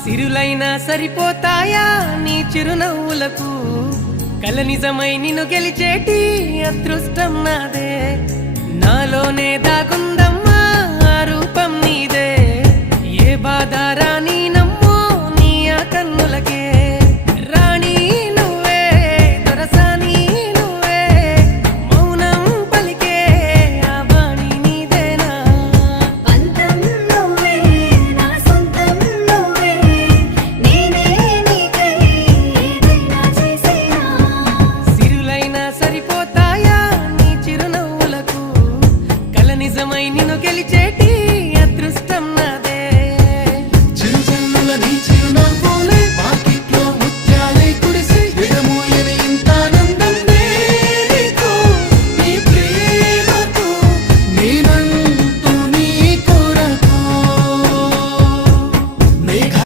సిరులైనా సరిపోతాయా నీ చిరునవ్వులకు కల నిజమై నిన్ను గెలిచేటి అదృష్టం నాదే నాలోనే దాగుందమ్మా ఆ రూపం నీదే ఏ బాధ రాని